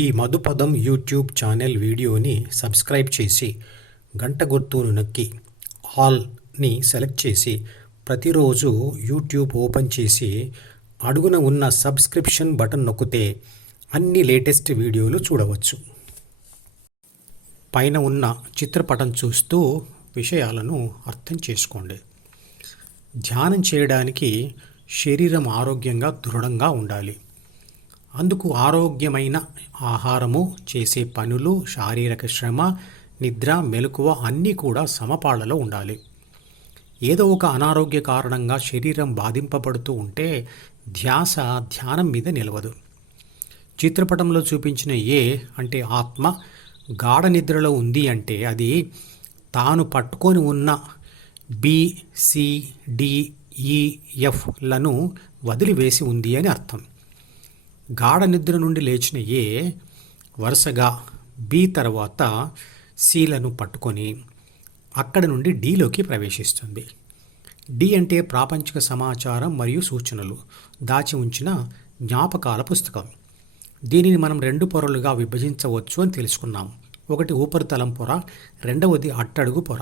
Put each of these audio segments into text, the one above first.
ఈ Madhupadam YouTube channel వీడియోని subscribe చేసి గంట గుర్తును నొక్కి ఆల్ని సెలెక్ట్ చేసి ప్రతిరోజు యూట్యూబ్ ఓపెన్ చేసి అడుగున ఉన్న సబ్స్క్రిప్షన్ బటన్ నొక్కితే అన్ని లేటెస్ట్ వీడియోలు చూడవచ్చు. పైన ఉన్న చిత్రపటం చూస్తూ విషయాలను అర్థం చేసుకోండి. ధ్యానం చేయడానికి శరీరం ఆరోగ్యంగా దృఢంగా ఉండాలి. అందుకు ఆరోగ్యమైన ఆహారము చేసే పనులు శారీరక శ్రమ నిద్ర మెలకువ అన్నీ కూడా సమపాళ్ళలో ఉండాలి. ఏదో ఒక అనారోగ్య కారణంగా శరీరం బాధింపబడుతూ ఉంటే ధ్యాస ధ్యానం మీద నిలవదు. చిత్రపటంలో చూపించిన ఏ అంటే ఆత్మ గాఢ నిద్రలో ఉంది అంటే అది తాను పట్టుకొని ఉన్న బిసిడిఈఎఫ్లను వదిలివేసి ఉంది అని అర్థం. గాఢ నిద్ర నుండి లేచిన ఏ వరుసగా బి తర్వాత సీలను పట్టుకొని అక్కడ నుండి డీలోకి ప్రవేశిస్తుంది. డి అంటే ప్రాపంచిక సమాచారం మరియు సూచనలు దాచి ఉంచిన జ్ఞాపకాల పుస్తకం. దీనిని మనం రెండు పొరలుగా విభజించవచ్చు అని తెలుసుకున్నాం. ఒకటి ఉపరితలం పొర రెండవది అట్టడుగు పొర.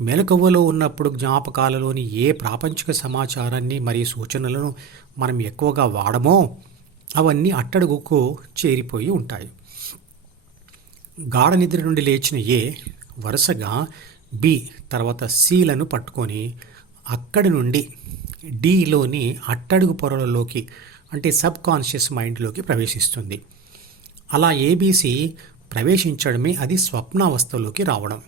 మెలకువలో ఉన్నప్పుడు జ్ఞాపకాలలోని ఏ ప్రాపంచిక సమాచారాన్ని మరియు సూచనలను మనం ఎక్కువగా వాడమో అవన్నీ అట్టడుగుకు చేరిపోయి ఉంటాయి. గాఢ నిద్ర నుండి లేచిన ఏ వరుసగా బి తర్వాత సిలను పట్టుకొని అక్కడి నుండి డిలోని అట్టడుగు పొరలలోకి అంటే సబ్ కాన్షియస్ మైండ్లోకి ప్రవేశిస్తుంది. అలా ఏబీసీ ప్రవేశించడమే అది స్వప్నావస్థలోకి రావడం.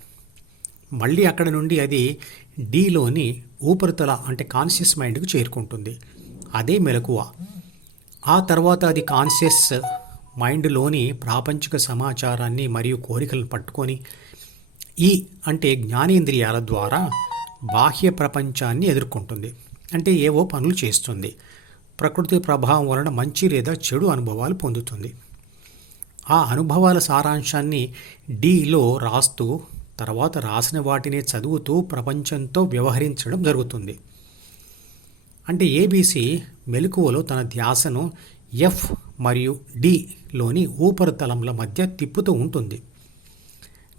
మళ్ళీ అక్కడ నుండి అది డిలోని ఊపరితల అంటే కాన్షియస్ మైండ్కు చేరుకుంటుంది. అదే మెలకువ. ఆ తర్వాత అది కాన్షియస్ మైండ్లోని ప్రాపంచిక సమాచారాన్ని మరియు కోరికలను పట్టుకొని ఈ అంటే జ్ఞానేంద్రియాల ద్వారా బాహ్య ప్రపంచాన్ని ఎదుర్కొంటుంది. అంటే ఏవో పనులు చేస్తుంది. ప్రకృతి ప్రభావం వలన మంచి లేదా చెడు అనుభవాలు పొందుతుంది. ఆ అనుభవాల సారాంశాన్ని డీలో రాస్తూ తర్వాత రాసిన వాటిని చదువుతూ ప్రపంచంతో వ్యవహరించడం జరుగుతుంది. అంటే ఏబీసీ మెలకువలో తన ధ్యాసను ఎఫ్ మరియు డిలోని ఊపరితలంల మధ్య తిప్పుతూ ఉంటుంది.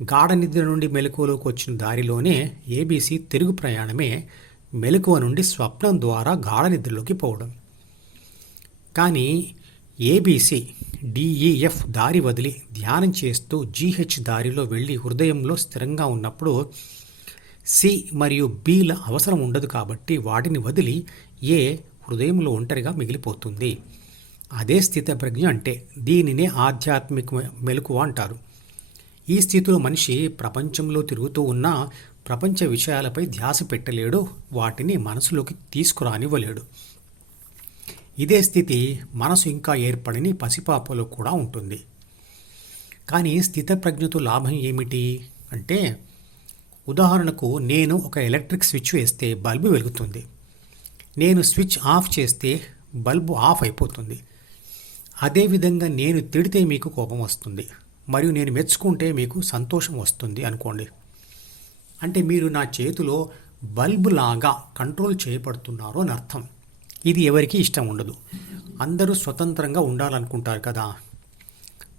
గాఢ నిద్ర నుండి మెలకువలోకి వచ్చిన దారిలోనే ఏబీసీ తిరుగు ప్రయాణమే మెలకువ నుండి స్వప్నం ద్వారా గాఢ నిద్రలోకి పోవడం. కానీ ఏబీసీ డిఈఎఫ్ దారి వదిలి ధ్యానం చేస్తూ జీహెచ్ దారిలో వెళ్ళి హృదయంలో స్థిరంగా ఉన్నప్పుడు సి మరియు బిల అవసరం ఉండదు కాబట్టి వాటిని వదిలి ఏ హృదయంలో ఒంటరిగా మిగిలిపోతుంది. అదే స్థితప్రజ్ఞ అంటే దీనినే ఆధ్యాత్మిక మెలకువ అంటారు. ఈ స్థితిలో మనిషి ప్రపంచంలో తిరుగుతూ ఉన్న ప్రపంచ విషయాలపై ధ్యాస పెట్టలేడు వాటిని మనసులోకి తీసుకురానివ్వలేడు. ఇదే స్థితి మనసు ఇంకా ఏర్పడని పసిపాపలో కూడా ఉంటుంది. కానీ స్థితప్రజ్ఞతో లాభం ఏమిటి? అంటే ఉదాహరణకు నేను ఒక ఎలక్ట్రిక్ స్విచ్ వేస్తే బల్బు వెలుగుతుంది. నేను స్విచ్ ఆఫ్ చేస్తే బల్బు ఆఫ్ అయిపోతుంది. అదేవిధంగా నేను తిడితే మీకు కోపం వస్తుంది. మరియు నేను మెచ్చుకుంటే మీకు సంతోషం వస్తుంది అనుకోండి. అంటే మీరు నా చేతిలో బల్బు లాగా కంట్రోల్ చేయబడుతున్నారు అని అర్థం. ఇది ఎవరికీ ఇష్టం ఉండదు. అందరూ స్వతంత్రంగా ఉండాలనుకుంటారు కదా.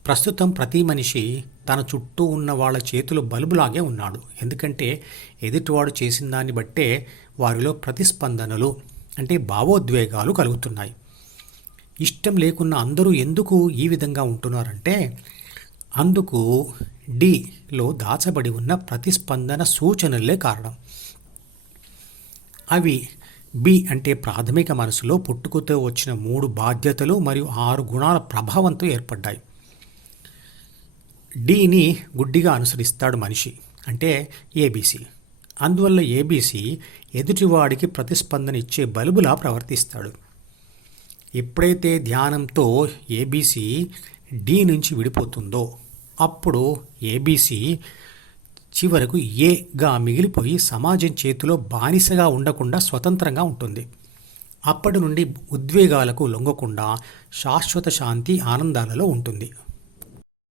ప్రస్తుతం ప్రతి మనిషి తన చుట్టూ ఉన్న వాళ్ళ చేతులు బల్బులాగే ఉన్నాడు. ఎందుకంటే ఎదుటివాడు చేసిన దాన్ని బట్టే వారిలో ప్రతిస్పందనలు అంటే భావోద్వేగాలు కలుగుతున్నాయి. ఇష్టం లేకున్న అందరూ ఎందుకు ఈ విధంగా ఉంటున్నారంటే అందుకు డిలో దాచబడి ఉన్న ప్రతిస్పందన సూచనలే కారణం. అవి బి అంటే ప్రాథమిక మనసులో పుట్టుకతో వచ్చిన మూడు బాధ్యతలు మరియు ఆరు గుణాల ప్రభావంతో ఏర్పడ్డాయి. డీని గుడ్డిగా అనుసరిస్తాడు మనిషి అంటే ఏబీసీ. అందువల్ల ఏబీసీ ఎదుటివాడికి ప్రతిస్పందన ఇచ్చే బలుబులా ప్రవర్తిస్తాడు. ఎప్పుడైతే ధ్యానంతో ఏబీసీ డి నుంచి విడిపోతుందో అప్పుడు ఏబీసీ చివరకు ఏగా మిగిలిపోయి సమాజం చేతిలో బానిసగా ఉండకుండా స్వతంత్రంగా ఉంటుంది. అప్పటి నుండి ఉద్వేగాలకు లొంగకుండా శాశ్వత శాంతి ఆనందాలలో ఉంటుంది.